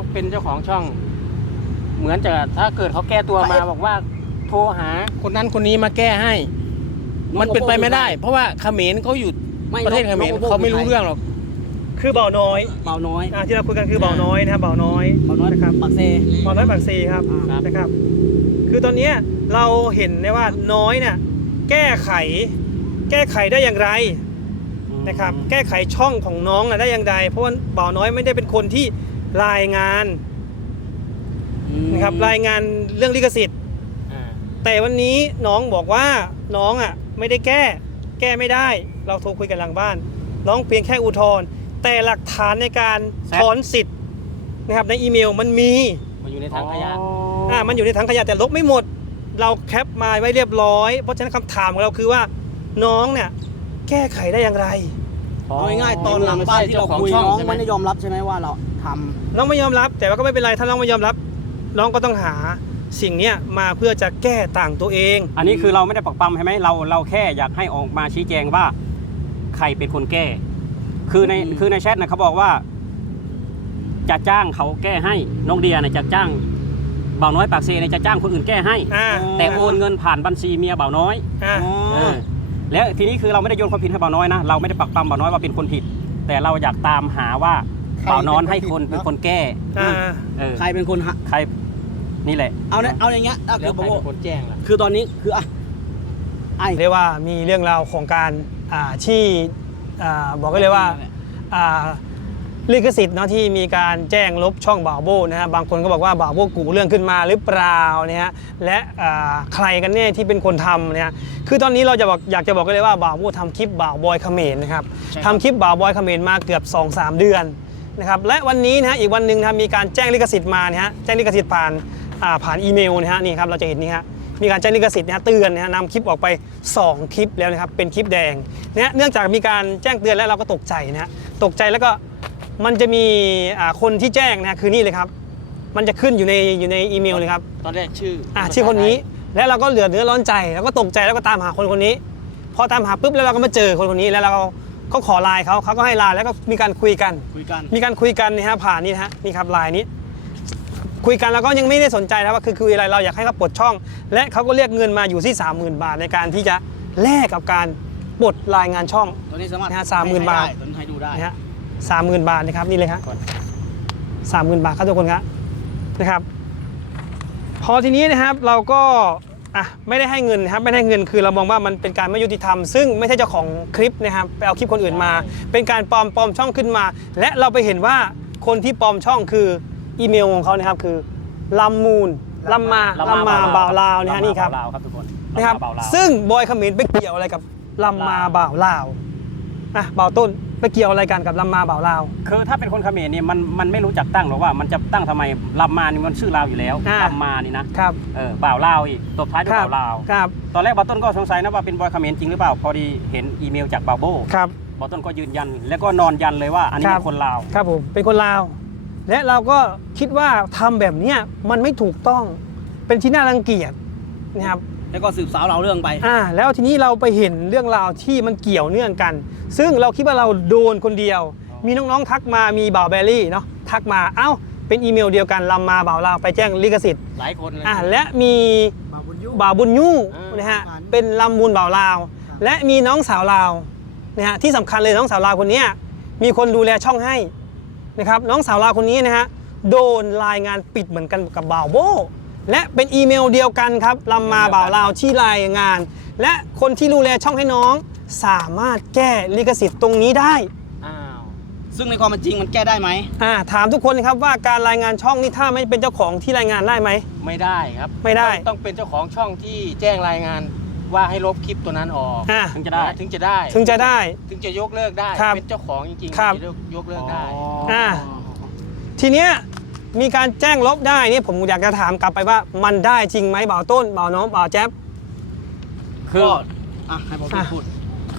ต้องเป็นเจ้าของช่อง เหมือนจะถ้าเกิดเขาแก้ตัวมาบอกว่าโทรหาคนนั้นคนนี้มาแก้ให้ มันเป็นไปไม่ได้ เพราะว่าเขมรเขาอยู่ไม่ประเทศเขมรน้องโบโบเขาไม่รู้เป็นใครเรื่องหรอกคือเบาน้อยเบาน้อยอ่าที่เราคุยกันคือเบาน้อยนะครับเบาน้อยเบาน้อยนะครับปักเซเบาน้อยปากซีครับอ่านะครับ คือตอนเนี้ยเราเห็นได้ว่าน้อยเนี่ยแก้ไข แก้ไขได้อย่างไรนะครับ แก้ไขช่องของน้องน่ะได้อย่างไรเพราะว่าเบาน้อยไม่ได้เป็นคนที่ รายงานนะครับรายงานเรื่องลิขสิทธิ์อ่าแต่วันนี้น้องบอกว่าน้องอะไม่ได้แก้ แก้ไม่ได้ เราโทรคุยกันหลังบ้าน น้องเพียงแค่อุทธรณ์แต่หลักฐานในการถอนสิทธิ์นะครับในอีเมลมันมีมาอยู่ในถังขยะอ่ามันอยู่ในถังขยะแต่ลบไม่หมด เราแคปมาไว้เรียบร้อย เพราะฉะนั้นคำถามของเราคือว่าน้องเนี่ยแก้ไขได้อย่างไรเอาง่ายๆตอนหลังบ้านที่เราคุยน้องไม่ได้ยอมรับใช่ไหมว่าเรา ทำน้องไม่ยอมรับ แต่ว่าก็ไม่เป็นไรถ้าน้องไม่ยอมรับ น้องก็ต้องหาสิ่งเนี้ยมาเพื่อจะแก้ต่างตัวเอง อันนี้คือเราไม่ได้ปักปั๊มใช่ไหมเราเราแค่อยากให้ออกมาชี้แจงว่า ใครเป็นคนแก้ คือในอืมคือในแชทนะเขาบอกว่า จะจ้างเขาแก้ให้น้องเดียเนี่ยจะจ้างบ่าวน้อยปากเซเนี่ยจะจ้างคนอื่นแก้ให้ อ่าแต่โอนเงินผ่านบัญชีเมียบ่าวน้อยอ่าอ๋อเออแล้วทีนี้คือเราไม่ได้โยนความผิดให้บ่าวน้อยนะเราไม่ได้ปักปั๊มบ่าวน้อยว่าเป็นคนผิด แต่เราอยากตามหาว่า บ่าวน้อยให้คนเป็นคนแก้อ่า เออใครเป็นคนหาใครนี่แหละ เอาเนี่ยเอาอย่างเงี้ยอะแล้คืวอใคบรอกเป็นคนแจ้งล่ะ คือตอนนี้คืออะไอ้เรียกว่ามีเรื่องราวของการอ่าที่อ่าบอกกันเลยว่าอ่าลิขสิทธิ์เนาะที่มีการแจ้งลบช่องบ่าวโบนะฮะบางคนก็บอกว่าบ่าวโบกูเรื่องขึ้นมาหรือเปล่าเนี่ยฮะและอ่าใครกันแน่ที่เป็นคนทำเนี่ยคือตอนนี้เราจะบอกอยากจะบอกกันเลยว่าบ่าวโบทำคลิปบ่าวบอยเขมรนะครับใช่ครับทำคลิปบ่าวบอยเขมรมาเกือบ 2-3 เดือน นะครับและวันนี้นะฮะอีกวันหนึ่งนะครับมีการแจ้งลิขสิทธิ์มาเนี่ยฮะแจ้งลิขสิทธิ์ผ่านอ่าผ่านอีเมลนะฮะนี่ครับเราจะเห็นนี่ฮะมีการแจ้งลิขสิทธิ์นะฮะเตือนนะฮะนำคลิปออกไป 2 คลิปแล้วนะครับเป็นคลิปแดงนะฮะเนื่องจากมีการแจ้งเตือนแล้วเราก็ตกใจนะฮะตกใจแล้วก็มันจะมีอ่าคนที่แจ้งนะฮะคือนี่เลยครับ มันจะขึ้นอยู่ในอยู่ในอีเมลเลยครับตอนแรกชื่ออ่าชื่อคนนี้แล้วเราก็เหลือเนื้อร้อนใจแล้วก็ตกใจแล้วก็ตามหาคนคนนี้พอตามหาปุ๊บแล้วเราก็มาเจอคนคนนี้แล้วเรา ก็ขอไลน์เขาเขาก็ให้ไลน์แล้วก็มีการคุยกัน คุยกัน มีการคุยกันนะฮะผ่านนี่นะฮะนี่ครับไลน์นี้ คุยกันแล้วก็ยังไม่ได้สนใจนะว่าคือคุยอะไรเราอยากให้เขาปลดช่อง และเขาก็เรียกเงินมาอยู่ที่ 30,000 บาทในการที่จะแลกกับการปลดรายงานช่องตัวนี้สามารถนะฮะ30,000ให้บาทได้ตัวนี้ให้ดูได้นะฮะสามหมื่นบาทนะครับนี่เลยครับสามหมื่นบาทครับทุกคนครับนะครับ พอทีนี้นะครับเราก็ อะไม่ได้ให้เงินนะครับไม่ได้ให้เงินคือเรามองว่ามันเป็นการไม่ยุติธรรม ซึ่งไม่ใช่เจ้าของคลิปนะครับไปเอาคลิปคนอื่นมา เป็นการปลอมปลอมช่องขึ้นมา และเราไปเห็นว่าคนที่ปลอมช่องคืออีเมลของเขานะครับคือลำมูลลำมาลำมาบ่าวลาวนะฮะนี่ครับลำมาบ่าวลาวครับทุกคนนะครับลำมาบ่าวลาวซึ่งบอยเขมรไปเกี่ยวอะไรกับลำมาบ่าวลาว อะบ่าวต้นไปเกี่ยวอะไรกันกับลำมาบ่าวลาว คือถ้าเป็นคนเขมรเนี่ยมันมันไม่รู้จักตั้งหรอกว่ามันจะตั้งทำไมลำมานี่มันชื่อลาวอยู่แล้วอ่า ลำมานี่นะครับเออบ่าวลาวอีกตบท้ายด้วยครับบ่าวลาว ครับตอนแรกบอต้นก็สงสัยนะว่าเป็นบอยเขมรจริงหรือเปล่า พอดีเห็นอีเมลจากบาวโบครับบอต้นก็ยืนยัน แล้วก็นอนยันเลยว่าอันนี้ครับ เป็นคนลาว ครับผมเป็นคนลาว และเราก็คิดว่าทำแบบเนี้ยมันไม่ถูกต้องเป็นที่น่ารังเกียจนะครับ แล้วก็สืบสาวเราเรื่องไปอ่าแล้วทีนี้เราไปเห็นเรื่องราวที่มันเกี่ยวเนื่องกัน ซึ่งเราคิดว่าเราโดนคนเดียว มีน้องๆทักมามีบ่าวแบรี่เนาะทักมาเอ้าเป็นอีเมลเดียวกันลำมาบ่าวลาวไปแจ้งลิขสิทธิ์หลายคนเลย อ่าและมีบาบุญยุบ่าวบุญยู่อ่าน นะฮะฝันเป็นลำบุญบ่าวลาวครับและมีน้องสาวลาวนะฮะที่สำคัญเลยน้องสาวลาวคนเนี้ยมีคนดูแลช่องให้นะครับน้องสาวลาวคนนี้นะฮะโดนรายงานปิดเหมือนกันกับบ่าวโบ และเป็นอีเมลเดียวกันครับลำมาบ่าวลาวที่รายงาน และคนที่ดูแลช่องให้น้อง สามารถแก้ลิขสิทธิ์ตรงนี้ได้อ้าวซึ่งในความเป็นจริงมันแก้ได้ไหม อ่าถามทุกคนนะครับว่าการรายงานช่องนี่ถ้าไม่เป็นเจ้าของที่รายงานได้ไหม ไม่ได้ครับไม่ได้ต้องต้องเป็นเจ้าของช่องที่แจ้งรายงานว่าให้ลบคลิปตัวนั้นออกอ่า ถึงจะได้ ถึงจะได้ ถึงจะได้ ถึงจะยกเลิกได้ ครับเป็นเจ้าของจริงๆครับ ถึงจะยกเลิกได้ อ่า ทีเนี้ย มีการแจ้งลบได้เนี่ยผมอยากจะถามกลับไปว่ามันได้จริงไหมบ่าวต้นบ่าวน้องบ่าวแจ๊บ คือก็อะให้บออะ พูด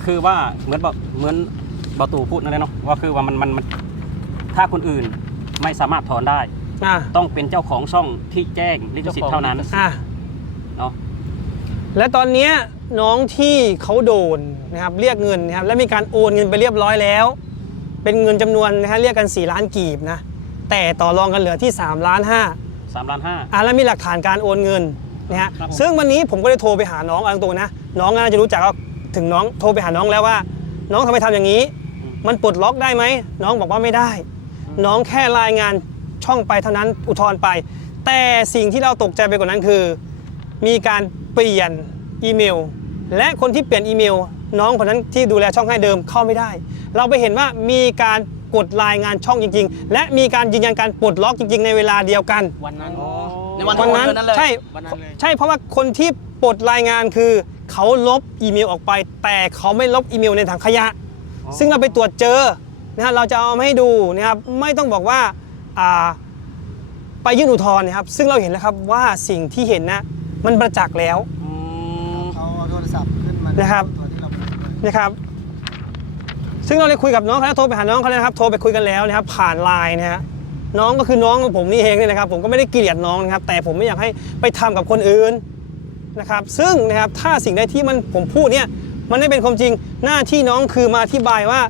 คือว่าเหมือนแบบเหมือนบอตู่พูดนั่นแหละเนาะว่าคือว่ามันมันมันถ้าคนอื่นไม่สามารถถอนได้ อ่าต้องเป็นเจ้าของช่องที่แจ้งลิขสิทธิ์เท่านั้นอ่าเนาะและตอนเนี้ยน้องที่เขาโดนนะครับเรียกเงินนะครับและมีการโอนเงินไปเรียบร้อยแล้ว เป็นเงินจำนวนนะฮะเรียกกัน 4 ล้านกีบนะ แต่ต่อรองกันเหลือที่3ล้านห้าสามล้านห้า อะแล้วมีหลักฐานการโอนเงินนะฮะครับผม ซึ่งวันนี้ผมก็ได้โทรไปหาน้องเอาตรงๆนะ น้องน่าจะรู้จักก็ถึงน้องโทรไปหาน้องแล้วว่า น้องทำไมทำอย่างนี้ มันปลดล็อกได้ไหมน้องบอกว่าไม่ได้ น้องแค่รายงานช่องไปเท่านั้นอุทธรณ์ไป แต่สิ่งที่เราตกใจไปกว่านั้นคือ มีการเปลี่ยนอีเมล และคนที่เปลี่ยนอีเมล น้องคนนั้นที่ดูแลช่องให้เดิมเข้าไม่ได้ เราไปเห็นว่ามีการ กดรายงานช่องจริง ๆ และมีการยืนยันการปลดล็อกจริง ๆ ในเวลาเดียวกันวันนั้น ในวันวันโอนั้นเงินนั้นเลยใช่วันนั้นเลย ใช่เพราะว่าคนที่ปลดรายงานคือเขาลบอีเมลออกไป แต่เขาไม่ลบอีเมลในถังขยะ ซึ่งเราไปตรวจเจอนะฮะเราจะเอามาให้ดูนะครับไม่ต้องบอกว่าอ่าไปยื่นอุทธรณ์นะครับ ซึ่งเราเห็นแล้วครับว่าสิ่งที่เห็นนะมันประจักษ์แล้วอืมเขาเอาโทรศัพท์ขึ้นมานะครับ ตัวที่เราพูดไว้นะครับ ซึ่งเราได้คุยกับน้องเขาแล้วโทรไปหาน้องเขาแล้วนะครับ โทรไปคุยกันแล้วนะครับ ผ่านไลน์นะฮะ น้องก็คือน้องของผมนี่เองเนี่ยนะครับ ผมก็ไม่ได้เกลียดน้องนะครับ แต่ผมไม่อยากให้ไปทำกับคนอื่นนะครับ ซึ่งนะครับ ถ้าสิ่งใดที่มันผมพูดเนี่ย มันไม่เป็นความจริง หน้าที่น้องคือมาอธิบายว่า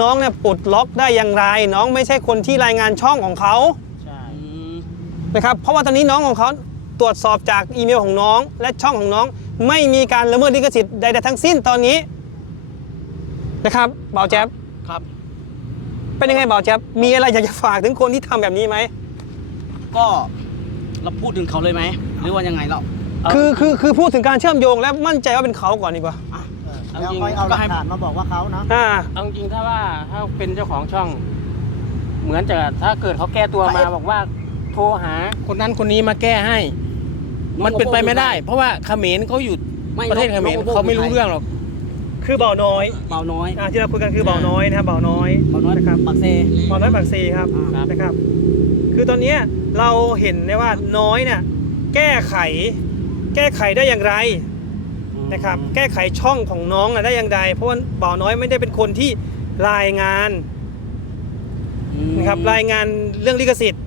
น้องเนี่ยปลดล็อกได้อย่างไร น้องไม่ใช่คนที่รายงานช่องของเขาใช่อืมนะครับ เพราะว่าตอนนี้น้องของเขาตรวจสอบจากอีเมลของน้อง และช่องของน้อง ไม่มีการละเมิดลิขสิทธิ์ใดๆทั้งสิ้นตอนนี้ นะครับเบาแจ๊บครับ เป็นยังไงเบาแจ๊บมีอะไรอยากจะฝากถึงคนที่ทำแบบนี้ไหม ก็เราพูดถึงเขาเลยไหมหรือว่ายังไงเราคือคือคือพูดถึงการเชื่อมโยงและมั่นใจว่าเป็นเขาก่อนดีกว่าอะเออเอาแล้วจริงค่อยเอาหก็ลักให้ฐานมาบอกว่าเขาเนาะอ่า เอาจริงๆถ้าว่าถ้าเป็นเจ้าของช่อง เหมือนจะถ้าเกิดเขาแก้ตัวมาบอกว่าโทรหาคนนั้นคนนี้มาแก้ให้ มันเป็นไปไม่ได้ เพราะว่าเขมรเขาอยู่ไม่ประเทศเขมรน้องโบโบเขาไม่รู้เรื่องหรอก คือเบาน้อยเบาน้อยอ่าที่เราคุยกันคือเบาน้อยนะครับเบาน้อยเบาน้อยนะครับปากเซเบาน้อยปากซีครับอ่านะครับ คือตอนเนี้ยเราเห็นได้ว่าน้อยเนี่ยแก้ไข แก้ไขได้อย่างไรนะครับ แก้ไขช่องของน้องอะได้อย่างไรเพราะว่าบ่าวน้อยไม่ได้เป็นคนที่รายงานอืมนะครับรายงานเรื่องลิขสิทธิ์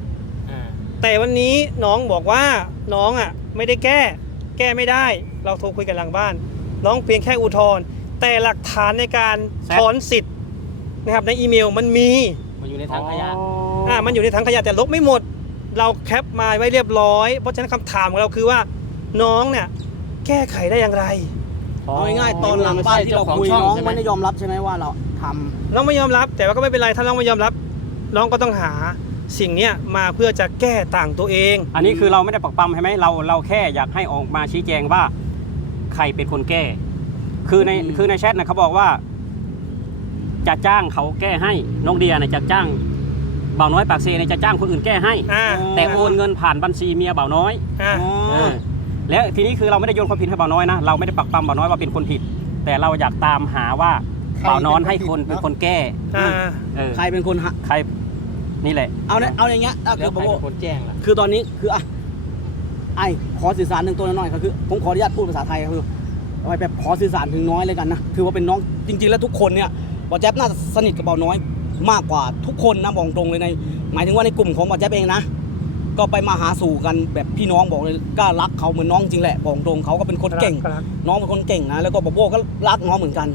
อ่าแต่วันนี้น้องบอกว่าน้องอะไม่ได้แก้ แก้ไม่ได้ เราโทรคุยกันหลังบ้าน น้องเพียงแค่อุทธรณ์ แต่หลักฐานในการแซะถอนสิทธิ์นะครับในอีเมลมันมีมาอยู่ในถังขยะอ่ามันอยู่ในถังขยะแต่ลบไม่หมด เราแคปมาไว้เรียบร้อย เพราะฉะนั้นคำถามของเราคือว่าน้องเนี่ยแก้ไขได้อย่างไรเอาง่ายๆตอนหลังบ้านที่เราคุยน้องไม่ได้ยอมรับใช่ไหมว่าเราทำน้องไม่ยอมรับ แต่ว่าก็ไม่เป็นไรถ้าน้องไม่ยอมรับ น้องก็ต้องหาสิ่งเนี้ยมาเพื่อจะแก้ต่างตัวเอง อันนี้คือเราไม่ได้ปักปั๊มใช่ไหมเราเราแค่อยากให้ออกมาชี้แจงว่า ใครเป็นคนแก้ คือในอืมคือในแชทนะเขาบอกว่า จะจ้างเขาแก้ให้น้องเดียเนี่ยจะจ้างบ่าวน้อยปากเซเนี่ยจะจ้างคนอื่นแก้ให้ อ่า แต่โอนเงินผ่านบัญชีเมียบ่าวน้อยอ่าอ๋อเออแล้วทีนี้คือเราไม่ได้โยนความผิดให้บ่าวน้อยนะเราไม่ได้ปักปั๊มบ่าวน้อยว่าเป็นคนผิด แต่เราอยากตามหาว่าบ่าวน้อยให้คนเป็นคนแก้อ่า เออใครเป็นคนหาใครนี่แหละ เอาเนี่ยเอาอย่างเงี้ยถ้าแล้เกิวดใครบอกว่าเป็นคนแจ้งล่ะ คือตอนนี้คืออะไอ้ขอสื่อสารหนึ่งตัวหน่อยก็คือ ผมขออนุญาตพูดภาษาไทยก็คือ เอาไปแบบขอสื่อสารถึงน้อยเลยกันนะคือว่าเป็นน้องจริง ๆ แล้วทุกคนเนี่ยบอแจ๊บน่าจะสนิทกับเบาน้อยมากกว่าทุกคนนะบอกตรงเลยใน หมายถึงว่าในกลุ่มของบอแจ๊บเองนะ ก็ไปมาหาสู่กันแบบพี่น้องบอกเลยก็รักเขาเหมือนน้องจริงแหละบอกตรงเขาก็เป็นคนเก่งครับน้องเป็นคนเก่งนะแล้วก็บอบโบก็รักน้องเหมือนกัน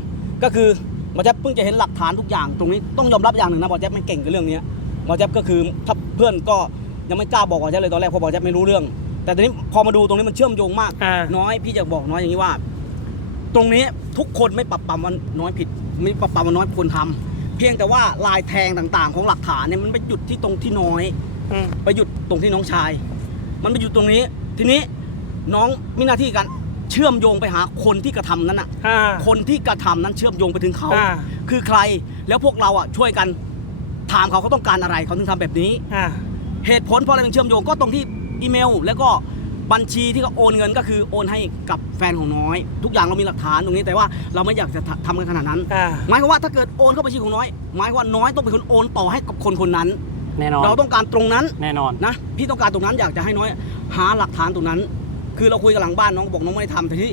ก็คือบอแจ๊บเพิ่งจะเห็นหลักฐานทุกอย่างตรงนี้ต้องยอมรับอย่างหนึ่งนะบอแจ๊บไม่เก่งกับเรื่องเนี้ยบอแจ๊บก็คือถ้าเพื่อนก็ยังไม่กล้าบอกบอแจ๊บเลยตอนแรกเพราะบอแจ๊บไม่รู้เรื่อง แต่ตอนนี้พอมาดูตรงนี้มันเชื่อมโยงมาก อ่า น้อยพี่จะบอกน้อยอย่างนี้ว่า ตรงนี้ทุกคนไม่ปรับปรำว่าน้อยผิด ไม่ปรับปรำว่าน้อยควรทำเพียงแต่ว่าลายแทงต่างๆ ของหลักฐานเนี่ยมันไปหยุดที่ตรงที่น้อยอืมไปหยุดตรงที่น้องชาย มันไปหยุดตรงนี้ ทีนี้น้องมีหน้าที่การเชื่อมโยงไปหาคนที่กระทำนั้นอะอ่าคนที่กระทำนั้นเชื่อมโยงไปถึงเขาอ่าคือใครแล้วพวกเราอะช่วยกันถามเขาเขาต้องการอะไรเขาถึงทำแบบนี้อ่าเหตุผลเพราะอะไรถึงเชื่อมโยงก็ตรงที่อีเมล แล้วก็ บัญชีที่เขาโอนเงินก็คือโอนให้กับแฟนของน้อย ทุกอย่างเรามีหลักฐานตรงนี้แต่ว่าเราไม่อยากจะทำกันขนาดนั้นอ่าหมายความว่าถ้าเกิดโอนเข้าบัญชีของน้อยหมายความว่าน้อยต้องเป็นคนโอนต่อให้กับคนคนนั้น แน่นอนเราต้องการตรงนั้น แน่นอน นะพี่ต้องการตรงนั้นอยากจะให้น้อยหาหลักฐานตรงนั้น คือเราคุยกันหลังบ้านน้องบอกน้องไม่ได้ทำแต่ที่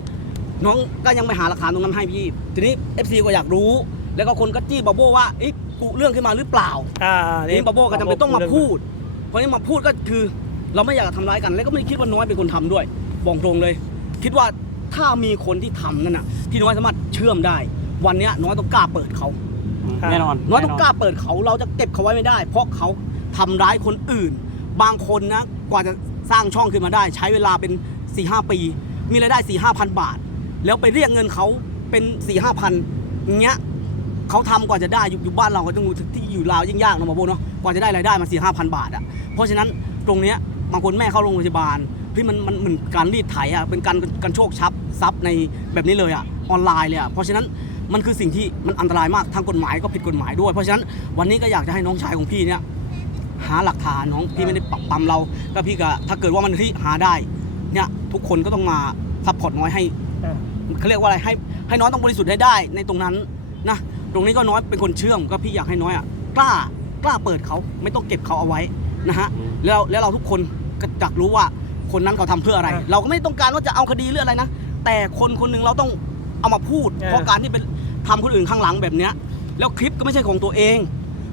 น้องก็ยังไม่หาหลักฐานตรงนั้นให้พี่ ทีนี้ FC ก็อยากรู้ แล้วก็คนก็จี้บาโบว่าเอ๊ะกุเรื่องขึ้นมาหรือเปล่าอ่าทีนี้บาโบก็จำเป็นต้องมาพูดเพราะนี้มาพูดก็คือ เราไม่อยากจะทำร้ายกัน แล้วก็ไม่ได้คิดว่าน้อยเป็นคนทำด้วยบอกตรงเลย คิดว่าถ้ามีคนที่ทำนั่นน่ะ ที่น้อยสามารถเชื่อมได้ วันเนี้ยน้อยต้องกล้าเปิดเขาอ่าแน่นอนน้อยต้องแกล้าเปิดเขาเราจะเก็บเขาไว้ไม่ได้ เพราะเขาทำร้ายคนอื่น บางคนนะกว่าจะสร้างช่องขึ้นมาได้ ใช้เวลาเป็น4ี่หปี มีรายได้4ี่ห้าพันบาท แล้วไปเรียกเงินเขาเป็น4ี่ห้าพันอย่างเงี้ยเขาทำกว่าจะได้อยู่อยู่บ้านเราก็ต้องที่อยู่ลาวยิ่งยากนะหมอโบเนาะกว่าจะได้รายได้มาสี่ห้าพันบาทอะเพราะฉะนั้นตรงเนี้ย บางคนแม่เข้าโรงพยาบาลเฮ้ยมันมันเหมือนการรีดไถอะเป็นการการโชคชับทรัพย์ในแบบนี้เลยอะออนไลน์เลยอะเพราะฉะนั้นมันคือสิ่งที่มันอันตรายมากทางกฎหมายก็ผิดกฎหมายด้วย เพราะฉะนั้นวันนี้ก็อยากจะให้น้องชายของพี่เนี่ยหาหลักฐานน้องพี่ไม่ได้ปักปั๊มเราก็พี่ก็ถ้าเกิดว่ามันที่หาได้เนี่ยทุกคนก็ต้องมาซัพพอร์ตน้อยให้เขาเรียกว่าอะไรให้ให้น้อยต้องบริสุทธิ์ให้ได้ในตรงนั้นนะตรงนี้ก็น้อยเป็นคนเชื่อมก็พี่อยากให้น้อยอะกล้ากล้าเปิดเขาไม่ต้องเก็บเขาเอาไว้นะฮะ แล้วแล้วเราทุกคนก็อยากรู้ว่าคนนั้นเขาทำเพื่ออะไร อ่าเราก็ไม่ต้องการว่าจะเอาคดีหรืออะไรนะ แต่คนคนหนึ่งเราต้องเอามาพูดอ่าเพราะการที่เป็นทำคนอื่นข้างหลังแบบเนี้ยแล้วคลิปก็ไม่ใช่ของตัวเอง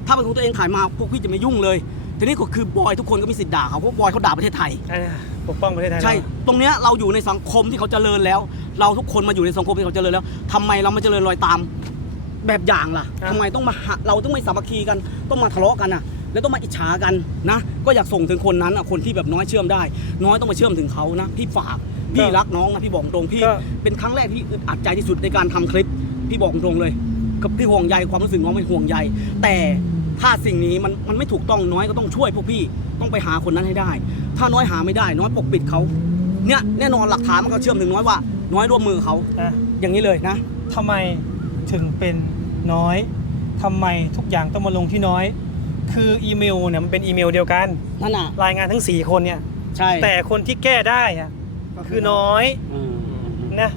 ถ้าเป็นของตัวเองถ่ายมาพวกพี่จะไม่ยุ่งเลย ทีนี้ก็คือบอยทุกคนก็มีสิทธิ์ด่าเขาเพราะบอยเขาด่าประเทศไทย อ่าปกป้องประเทศไทยใช่เราตรงเนี้ยเราอยู่ในสังคมที่เขาเจริญแล้ว เราทุกคนมาอยู่ในสังคมที่เขาเจริญแล้วทำไมเราไม่เจริญรอยตามแบบอย่างล่ะทำไมต้องมาหาเราต้องไม่สามัคคีกัน ต้องมาทะเลาะกันอะ แล้วต้องมาอิจฉากันนะ ก็อยากส่งถึงคนนั้นอะคนที่แบบน้อยเชื่อมได้ น้อยต้องมาเชื่อมถึงเขานะพี่ฝากพี่รักน้องนะพี่บอกตรงพี่ ก็ เป็นครั้งแรกที่อึดอัดใจที่สุดในการทำคลิปพี่บอกตรงเลยกับพี่ห่วงใยความรู้สึกน้องเป็นห่วงใยแต่ถ้าสิ่งนี้มันมันไม่ถูกต้องน้อยก็ต้องช่วยพวกพี่ต้องไปหาคนนั้นให้ได้ ถ้าน้อยหาไม่ได้ น้อยปกปิดเขาเนี่ยแน่นอนหลักฐานมันก็เชื่อมถึงน้อยว่า น้อยร่วมมือเขาอะอย่างนี้เลยนะ ทำไมถึงเป็นน้อย ทำไมทุกอย่างต้องมาลงที่น้อย คืออีเมลเนี่ยมันเป็นอีเมลเดียวกัน นั่นน่ะ รายงานทั้ง 4 คนเนี่ย ใช่แต่คนที่แก้ได้อะคือน้อยอืมนะ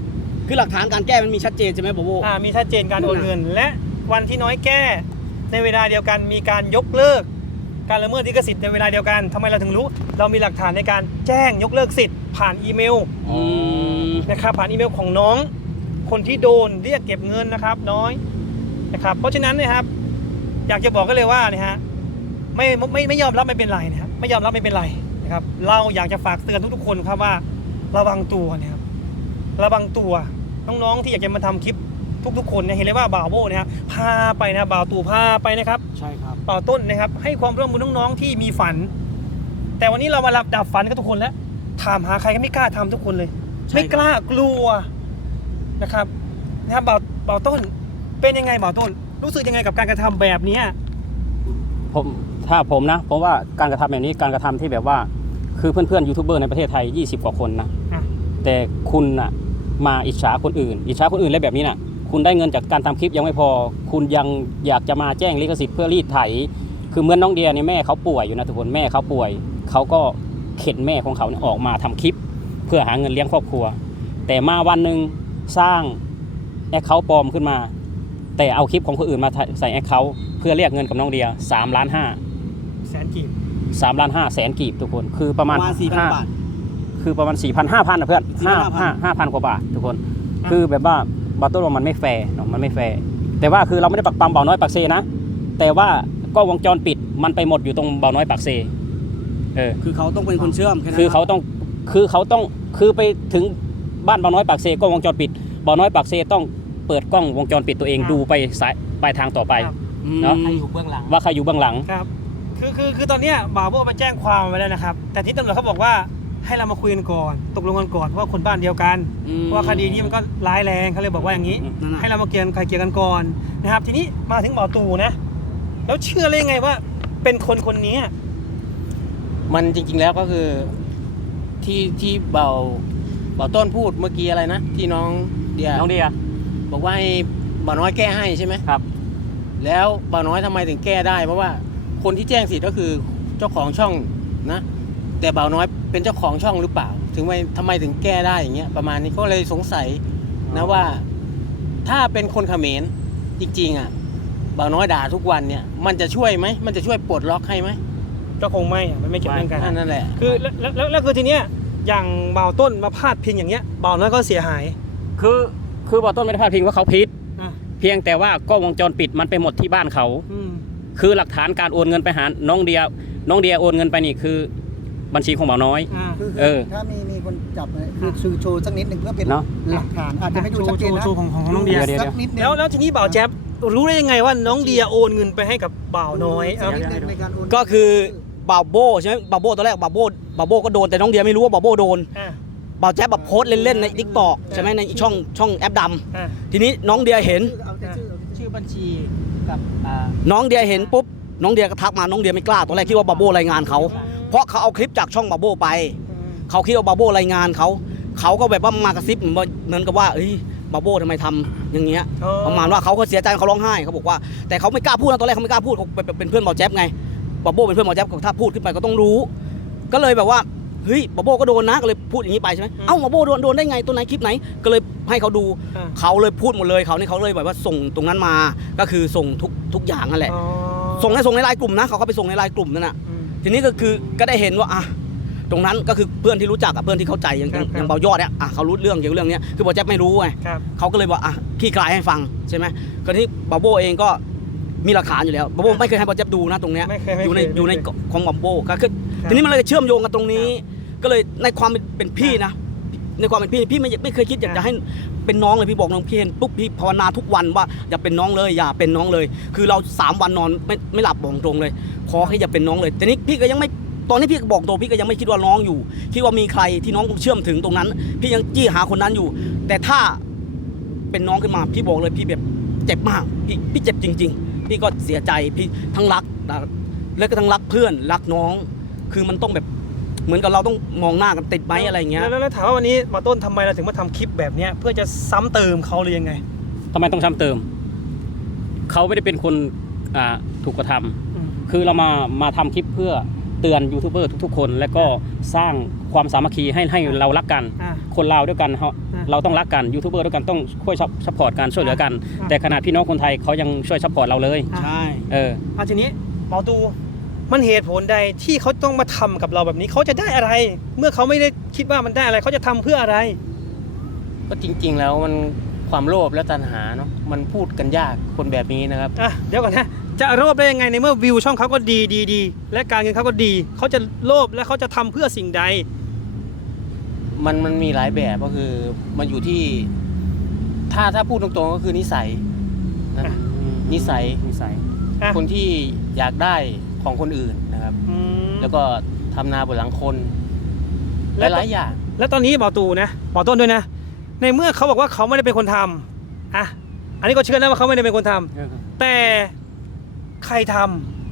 คือหลักฐานการแก้มันมีชัดเจนใช่ไหมโบโบ อ่ามีชัดเจนการโอนเงิน และวันที่น้อยแก้ ในเวลาเดียวกันมีการยกเลิก การละเมิดลิขสิทธิ์ในเวลาเดียวกันทำไมเราถึงรู้ เรามีหลักฐานในการแจ้งยกเลิกสิทธิ์ผ่านอีเมล อืม นะครับผ่านอีเมลของน้องคนที่โดนเรียกเก็บเงินนะครับน้อยนะครับเพราะฉะนั้นเนยครับ อยากจะบอกกันเลยว่าเนี่ยฮะ ไม่ไม่ไม่ยอมรับไม่เป็นไรนะครับไม่ยอมรับไม่เป็นไรนะครับ เราอยากจะฝากเตือนทุกๆคนครับว่า ระวังตัวนะครับ ระวังตัวน้องๆที่อยากจะมาทำคลิปทุกๆคนเนี่ยเห็นเลยว่าบ่าวโบเนยครับพาไปนะบ่าวตู่พาไปนะครับ ใช่ครับบ่าวต้นนะครับ ให้ความร่วมมือน้องๆที่มีฝัน แต่วันนี้เรามารับดับฝันกันทุกคนแล้วถามหาใครก็ไม่กล้าทำทุกคนเลยใช่ไม่กล้ากลัวนะครับนะครับบ่าวบ่าวต้นเป็นยังไงบ่าวต้น รู้สึกยังไงกับการกระทำแบบเนี้ยผม ถ้าผมนะผมว่าการกระทำแบบนี้การกระทำที่แบบว่าคือเพื่อนๆยูทูบเบอร์ในประเทศไทย 20 กว่าคนนะอะแต่คุณน่ะมาอิจฉาคนอื่น อิจฉาคนอื่นแล้วแบบนี้น่ะ คุณได้เงินจากการทำคลิปยังไม่พอ คุณยังอยากจะมาแจ้งลิขสิทธิ์เพื่อรีดไถ คือเหมื่อนน้องเดียนี่แม่เขาป่วยอยู่นะทุกคนแม่เขาป่วย เขาก็เข็นแม่ของเขาเนี่ยออกมาทำคลิป เพื่อหาเงินเลี้ยงครอบครัว แต่มาวันหนึ่งสร้างแอคเคาท์ปลอมขึ้นมา แต่เอาคลิปของคนอื่นมาใส่แอคเคาท์เพื่อเรียกเงินกับน้องเดีย3ล้านห้าแสนกีบ สามล้านห้าแสนกีบทุกคน คือประปมาณระมาณสี่พันห้บาท คือประมาณ4 0 0 0 5,000นะเพื่อน4,000ห้าห้าห้าพันกว่าบาททุกคนคือแบบว่าบัตต้นมันไม่แฟร์เนาะมันไม่แฟร์แต่ว่าคือเราไม่ได้ปักปั๊มเบาน้อยปักเซนะ แต่ว่ากล้องวงจรปิดมันไปหมดอยู่ตรงเบาน้อยปักเซเออ คือเขาต้องเป็นคนเชื่อมแนั้นคือเขาต้อง คือเขาต้อง คือไปถึงบ้านเบาน้อยปักเซกล้องวงจรปิดเบาน้อยปักเซต้องเปิดกล้องวงจรปิดตัวเองดูไปสายปลายทางต่อไป ครับ อืมเนาะใครอยู่เบื้องหลัง ว่าใครอยู่เบื้องหลัง ครับ คือคือคือตอนเนี้ยบ่าวโบไปแจ้งความไว้แล้วนะครับ แต่ที่ตำรวจเขาบอกว่าให้เรามาคุยกันก่อน ตกลงกันก่อนเพราะว่าคนบ้านเดียวกันอืมเพราะว่าคดีนี้มันก็ร้ายแรงเขาเลยบอกว่าอย่างนี้ นั่นน่ะ ให้เรามาเกียร์ใครเกียร์กันก่อนนะครับ ทีนี้มาถึงบ่าวตู่นะ แล้วเชื่อเลยงไงว่า เป็นคนคนนี้มันจริง ๆ แล้วก็คือที่ที่เบาเบาต้นพูดเมื่อกี้อะไรนะ ที่น้องเดียน้องเดีย บอกว่าให้เบาน้อยแก้ให้ใช่ไหมครับ แล้วเบาน้อยทำไมถึงแก้ได้ เพราะว่า คนที่แจ้งสิทธิ์ก็คือเจ้าของช่องนะ แต่เบาน้อยเป็นเจ้าของช่องหรือเปล่า ถึงไมทำไมถึงแก้ได้อย่างเงี้ยประมาณนี้ก็เลยสงสัยนะว่า ถ้าเป็นคนเขมรจริงๆอะเบาน้อยด่าทุกวันเนี่ยมันจะช่วยไหมมันจะช่วยปลดล็อกให้ไหมก็คงไม่อะมันไม่เกี่ยวเรื่องกัน นั่นแหละ คือแล้วแล้วแล้วแล้วคือทีเนี้ยอย่างบ่าวต้นมาพาดพิงอย่างเงี้ยบ่าวน้อยก็เสียหาย คือคือบอกต้นไม่ได้พาดพิงว่าเขาผิด อะ เพียงแต่ว่ากล้องวงจรปิดมันไปหมดที่บ้านเขา อืม คือหลักฐานการโอนเงินไปหาน้องเดีย น้องเดียโอนเงินไปนี่คือบัญชีของบ่าวน้อย อ่า คือเออ ถ้ามีมีคนจับเนี่ยคือชูโชว์สักนิดหนึ่งเพื่อเป็นเนอะหลักฐานอาจจะไม่ดูชัดเจนนะโชว์ของของน้องเดียเดี๋ยวสักนิดหนึงแล้วแล้วทีนี้บ่าวแจ๊บรู้ได้ยังไงว่าน้องเดียโอนเงินไปให้กับบ่าวน้อยสัเอากนิดหนึงในการโอนก็คือบาโบใช่ไหมบาโบตอนแรกบาโบบาโบก็โดนแต่น้องเดียไม่รู้ว่าบาโบโดนอ่าบ่าวแจ๊บแบบโพสต์เล่นๆในทิกตอกใช่ไหมในช่องช่องแอปดอ่าำทีนี้น้องเดียเห็น เอาแต่ชื่อเอาแต่ชื่อชื่อบัญชี กับอ่าน้องเดียเห็นปุ๊บน้องเดียก็ทักมาน้องเดียไม่กล้าตอนแรกคิดว่าบาโบรายงานเขาเพราะเขาเอาคลิปจากช่องบาโบไปเขาคิดว่าบาโบรายงานเขาเขาก็แบบว่ามากระซิบเหมือนว่าเหมือนกับว่าเอ้ยบาโบทำไมทำอย่างเงี้ยอ๋อประมาณว่าเขาก็เสียใจเขาร้องไห้เขาบอกว่า แต่เขาไม่กล้าพูดนะตอนแรกเขาไม่กล้าพูดเขาเป็นเป็นเพื่อนบอลแจ๊บไงบาโบเป็นเพื่อนบอลแจ๊บถ้าพูดขึ้นไปก็ต้องรู้ ก็เลยแบบว่า เฮ้ยบาโบก็โดนนะก็เลยพูดอย่างนี้ไปใช่ไหมเอ้าบาโบโดนโดนได้ไงตัวไหนคลิปไหน ก็เลยให้เขาดูอ่า เขาเลยพูดหมดเลยเขานี่เขาเลยแบบว่าส่งตรงนั้นมา ก็คือส่งทุกทุกอย่างนั่นแหละ อ๋อส่งให้ส่งในไลน์กลุ่มนะเขาก็ไปส่งในไลน์กลุ่มนั่นน่ะ อืม ทีนี้ก็คือก็ได้เห็นว่าอะตรงนั้นก็คือเพื่อนที่รู้จักกับเพื่อนที่เข้าใจอย่างอย่างครับอย่างเบายอดเนี่ยอะเขารู้เรื่องเกี่ยวกับเรื่องเนี้ยคือบอแจ๊บไม่รู้ไงครับ เขาก็เลยบอกอะขี้คลายให้ฟังใช่ไหมก็ที่บาโบเองก็มีหลักฐานอยู่แล้วบาโบไม่เคยให้บอแจ๊บดูนะตรงเนี้ยไม่เคยไม่อยู่ในเคอยู่ในไม่เค ของบาโบก็คือครับทีนี้มันเลยเชื่อมโยงกันตรงนี้ ก็เลยในความเป็นเป็นพี่นะ ในความเป็นพี่พี่ไม่ไม่เคยคิดอยากครัจะบให้เป็นน้องเลยพี่บอกน้องพี่เห็นปุ๊บพี่ภาวนาทุกวันว่าอย่าเป็นน้องเลยอย่าเป็นน้องเลย คือเราสามวันนอนไม่ไม่หลับบอกตรงเลย ขอให้อย่าเป็นน้องเลย แต่นี้พี่ก็ยังไม่ตอนนี้พี่ก็บอกตรงพี่ก็ยังไม่คิดว่าน้องอยู่คิดว่ามีใครที่น้องเชื่อมถึงตรงนั้น พี่ยังจี้หาคนนั้นอยู่ แต่ถ้าเป็นน้องขึ้นมาพี่บอกเลยพี่แบบเจ็บมากพี่พี่เจ็บจริง ๆ พี่ก็เสียใจพี่ทั้งรักแล้วก็ทั้งรักเพื่อนรักน้อง คือมันต้องแบบ เหมือนกับเราต้องมองหน้ากันติดไหมอะไรอย่างเงี้ยแล้วแล้วถามว่าวันนี้หมอต้นทำไมเราถึงมาทำคลิปแบบเนี้ยเพื่อจะซ้ำเติมเขาหรือยังไง ทำไมต้องซ้ำเติม เขาไม่ได้เป็นคนอ่าถูกกระทำ อืม คือเรามามาทำคลิปเพื่อเตือนยูทูบเบอร์ทุกๆ คน และก็สร้างความสามัคคีให้ให้เรารักกัน อ่า คนลาวด้วยกันเราอ่าเราต้องรักกันยูทูบเบอร์ด้วยกันต้องช่วยซัพพอร์ตกันช่วยเหลือกัน อ่าแต่ขนาดพี่น้องคนไทยเขายังช่วยซัพพอร์ตเราเลย ใช่ เอออาทีนี้หมอตู มันเหตุผลใดที่เขาต้องมาทำกับเราแบบนี้เขาจะได้อะไร เมื่อเขาไม่ได้คิดว่ามันได้อะไรเขาจะทำเพื่ออะไร ก็จริง ๆ แล้วมันความโลภและตัณหาเนาะมันพูดกันยากคนแบบนี้นะครับอะเดี๋ยวก่อนนะจะโลภได้ยังไงในเมื่อวิวช่องเขาก็ดีดีดีและการเงินเขาก็ดี เขาจะโลภและเขาจะทำเพื่อสิ่งใด มันมันมีหลายแบบก็คือมันอยู่ที่ ถ้าถ้าพูดตรงๆก็คือนิสัยนะอะอืมนิสัยนิสัยอะคนที่อยากได้ ของคนอื่นนะครับ อืมแล้วก็ทำนาบนหลังคนหแล้วลายๆอย่าง แล้วตอนนี้หมอตูนะหมอต้นด้วยนะ ในเมื่อเขาบอกว่าเขาไม่ได้เป็นคนทำอะอันนี้ก็เชื่อนะว่าเขาไม่ได้เป็นคนทำแต่ใครท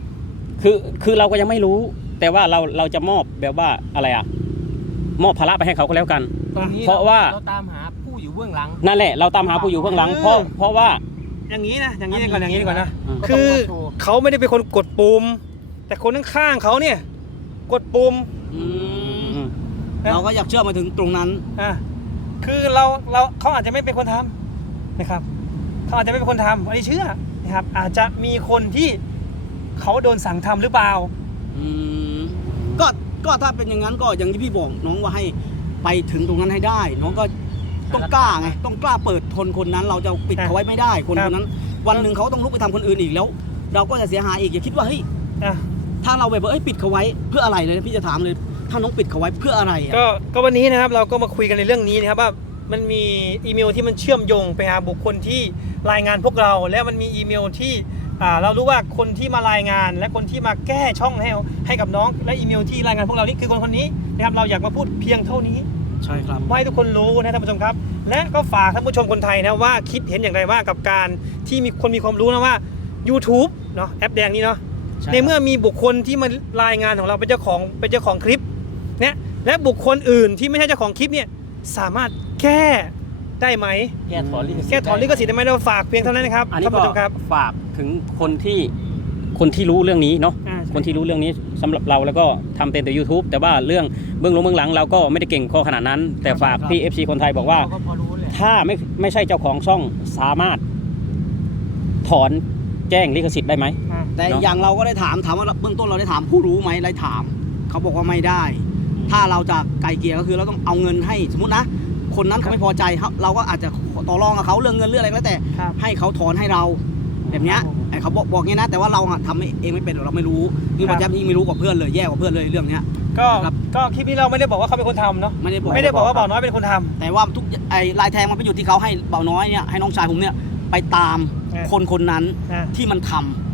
ำคือคือเราก็ยังไม่รู้ แต่ว่าเราเราจะมอบแบบว่าอะไรอะมอบภาระไปให้เขาก็แล้วกัน ตรงนี้เพราะว่า เราตามหาผู้อยู่เบื้องหลัง นั่นแหละเราตามหาผู้อยู่เบื้องหลังเพราะเพราะว่า อย่างนี้นะอย่างนี้ก่อนอย่างนี้ก่อนนะอืมก็ต้คืองอมาโชว์ เขาไม่ได้เป็นคนกดปุ่ม แต่คนข้างๆเขาเนี่ย กดปุ่ม อืมอืมเราก็อยากเชื่อมาถึงตรงนั้น อะคือเราเราเขาอาจจะไม่เป็นคนทำนะครับเขาอาจจะไม่เป็นคนทำอันนี้เชื่อนะครับ อาจจะมีคนที่เขาโดนสั่งทำหรือเปล่า อืมก็ก็ถ้าเป็นอย่างนั้นก็อย่างที่พี่บอกน้องว่าให้ไปถึงตรงนั้นให้ได้ น้องก็ต้องกล้าไงต้องกล้าเปิดทนคนนั้น เราจะปิดเขาไว้ไม่ได้คนครับคนนั้น วันหนึ่งเขาต้องลุกไปทำคนอื่นอีกแล้ว เราก็จะเสียหายอีกอย่าคิดว่าเฮ้ยอะ ถ้าเราแบบว่าเอ้ยปิดเขาไว้เพื่ออะไรเลยนะพี่จะถามเลยถ้าน้องปิดเขาไว้เพื่ออะไรอะ ก็ก็วันนี้นะครับเราก็มาคุยกันในเรื่องนี้นะครับว่ามันมีอีเมลที่มันเชื่อมโยงไปหาบุคคลที่รายงานพวกเรา และมันมีอีเมลที่อ่าเรารู้ว่าคนที่มารายงาน และคนที่มาแก้ช่องให้ให้กับน้อง และอีเมลที่รายงานพวกเรานี่คือคนคนนี้นะครับเราอยากมาพูดเพียงเท่านี้ ใช่ครับว่าให้ทุกคนรู้นะท่านผู้ชมครับ และก็ฝากท่านผู้ชมคนไทยนะว่าคิดเห็นอย่างไรว่ากับการที่มีคนมีความรู้นะว่า YouTube เนาะแอปแดงนี้เนาะ ใช่ในเมื่อมีบุคคลที่มารายงานของเราเป็นเจ้าของเป็นเจ้าของคลิปเนี่ยและบุคคลอื่นที่ไม่ใช่เจ้าของคลิปเนี่ยสามารถแก้ได้ไหม แก้ถอนลิขสิทธิ์แก้ถอนลิขสิทธิ์ได้ไหมเราฝากเพียงเท่านั้นนะครับอันนี้ท่านก็ผู้ชมครับฝากถึงคนที่คนที่รู้เรื่องนี้เนาะ อ่าใช่คนที่รู้เรื่องนี้สำหรับเราแล้วก็ทำเป็นแต่ YouTube แต่ว่าเรื่องเบื้องลงเบื้องหลังเราก็ไม่ได้เก่งข้อขนาดนั้น แต่ฝากพี่ FC คนไทยบอกว่า เรก็พอรู้แหละถ้าไม่ไม่ใช่เจ้าของช่องสามารถถอนแจ้งลิขสิทธิ์ได้ไหมอ่าแต่เนอะ อย่างเราก็ได้ถามถามว่าเบื้องต้นเราได้ถามผู้รู้ไหมได้ถาม เขาบอกว่าไม่ได้ ถ้าเราจะไกลเกลี่ยก็คือเราต้องเอาเงินให้สมมตินะ คนนั้นเขาไม่พอใจเขาเราก็อาจจะต่อรองกับเขาเรื่องเงินเรื่องอะไรก็แล้วแต่ ครับ ให้เขาถอนให้เราแบบเนี้ยไอ้เขาบอกบอกเงี้ยนะ แต่ว่าเราอะทำเองไม่เป็นหรอกเราไม่รู้นี่ครับบอลแจ๊บยิ่งไม่รู้กว่าเพื่อนเลยแย่กว่าเพื่อนเลยเรื่องเนี้ย ก็ครับ ก็คลิปนี้เราไม่ได้บอกว่าเขาเป็นคนทำเนาะไม่ได้บอก ไม่ได้บอกว่าบ่าวน้อยเป็นคนทำ แต่ว่าทุกไอ้ลายแทงมันไปอยู่ที่เขาให้เบาน้อยเนี่ยให้น้องชายผมเนี่ยไปตาม อ่าคนคนนั้นอ่าที่มันท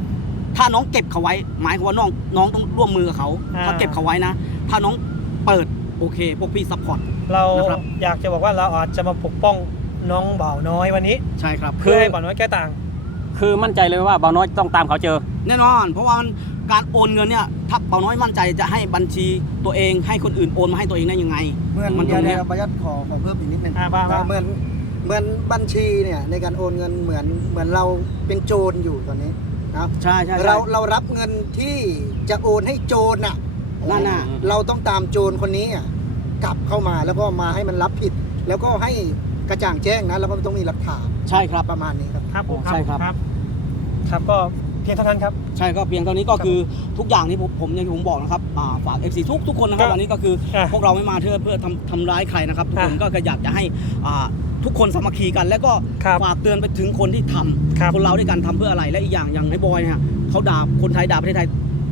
ำถ้าน้องเก็บเขาไว้หมายความว่าน้องน้องต้องร่วมมือกับเขาอ่า ถ้าเก็บเขาไว้นะ ถ้าน้องเปิดโอเค พวกพี่ซัพพอร์ต เรานะครับ อยากจะบอกว่าเราอาจจะมาปกป้องน้องบ่าวน้อยวันนี้ ใช่ครับ เพื่อให้บ่าวน้อยแก้ต่าง คือมั่นใจเลยว่าบ่าวน้อยต้องตามเขาเจอ แน่นอน เพราะว่ามันการโอนเงินเนี่ยถ้าเบาน้อยมั่นใจจะให้บัญชีตัวเองให้คนอื่นโอนมาให้ตัวเองได้ยังไงเหมือนมันตรเดี๋ยวงเนี้ยเดี๋ยวประยัดขอขอเพิ่มอีกนิดนึงอ่าว่าว่าเหมือน เหมือนบัญชีเนี่ยในการโอนเงินเหมือนเหมือนเราเป็นโจรอยู่ตอนนี้นะใช่ใช่ใช่ เราเรารับเงินที่จะโอนให้โจรน่ะนั่นน่ะ เราต้องตามโจรคนนี้อะกลับเข้ามาแล้วก็มาให้มันรับผิด แล้วก็ให้กระจ่างแจ้งนะแล้วก็ต้องมีหลักฐานใช่ครับ ประมาณนี้ครับ ครับผมใช่ครับ ครับ ครับก็เพียงเท่านั้นครับ ใช่ก็เพียงเท่านี้ก็คือทุกอย่างที่ผมผมอย่างที่ผมบอกนะครับอ่าฝาก FC ทุกทุกคนนะครับก็วันนี้ก็คือ อะพวกเราไม่มาเพื่อเพื่อทำทำร้ายใครนะครับทุกคนอะก็อยากจะให้อ่า ทุกคนสามัคคีกัน แล้วก็ครับฝากเตือนไปถึงคนที่ทำครับคนเราด้วยกันทำเพื่ออะไรและอีกอย่างอย่างไอ้บอยเนี่ยเขาด่าคนไทยด่าประเทศไทย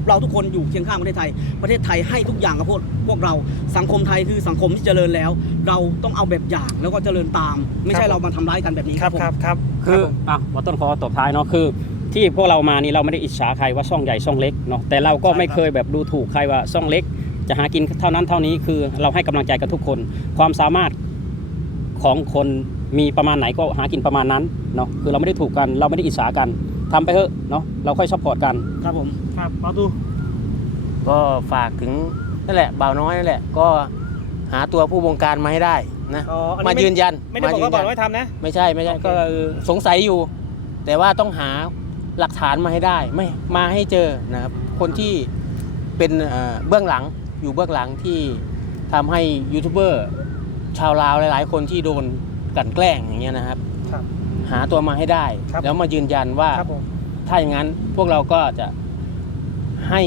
เราทุกคนอยู่เคียงข้างประเทศไทย ประเทศไทยให้ทุกอย่างกับพวกพวกเราสังคมไทยคือสังคมที่เจริญแล้ว เราต้องเอาแบบอย่างแล้วก็เจริญตาม ไม่คใช่รับ เรามาทำร้ายกันแบบนี้คครัรับบผม ครับครับคือรับผมอะหมอต้นขอตบท้ายเนาะคือ ที่พวกเรามานี่เราไม่ได้อิจฉาใครว่าช่องใหญ่ช่องเล็กเนาะแต่เราก็ไม่เคยแบบดูถูกใครว่าช่องเล็ก จะหากินเท่านั้นเท่านี้คือเราให้กำลังใจกับทุกคน ความสามารถ ของคนมีประมาณไหนก็หากินประมาณนั้นเนาะคือเราไม่ได้ถูกกันเราไม่ได้อิจฉากันทำไปเถอะเนาะเราค่อยซัพพอร์ตกัน ครับผมครับเอาดูก็ฝากถึงนั่นแหละบ่าวน้อยนั่นแหละ ก็หาตัวผู้บงการมาให้ได้นะอ๋ออันมานี้ยืนยันไม่ได้บอกว่ายืบ่าวน้อยทำนะ ไม่ใช่ไม่ใช่โอเค ก็คือสงสัยอยู่ แต่ว่าต้องหาหลักฐานมาให้ได้ไม่มาให้เจอนะครับคนที่เป็นเอ่อเบื้องหลังอยู่เบื้องหลังที่ทำให้ยูทูบเบอร์ ชาวลาวหลาย ๆ คนที่โดนกลั่นแกล้งอย่างเงี้ยนะครับ ครับ หาตัวมาให้ได้ ครับ แล้วมายืนยันว่าครับผมถ้าอย่างนั้นพวกเราก็จะให้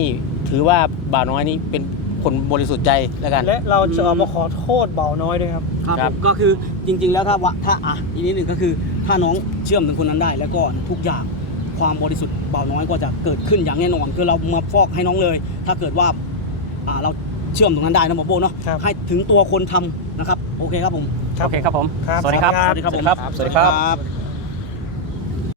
ถือว่าบ่าวน้อยนี้เป็นคนบริสุทธิ์ใจแล้วกัน และเราจะออกมาขอโทษบ่าวน้อยด้วยครับ ครับครับผมก็คือจริงๆ แล้วถ้าว่าถ้าอะอีกนิดหนึ่งก็คือถ้าน้องเชื่อมถึงคนนั้นได้ แล้วก็ทุกอย่างความบริสุทธิ์เบาน้อยก็จะเกิดขึ้นอย่างแน่นอนคือเรามาฟอกให้น้องเลย ถ้าเกิดว่าอ่าเราเชื่อมตรงนั้นได้นะหมอโบเนาะครับ ให้ถึงตัวคนทำนะครับ โอเคครับผม โอเคครับผม ครับสวัสดีครับ สวัสดีครับสวัสดีครับบ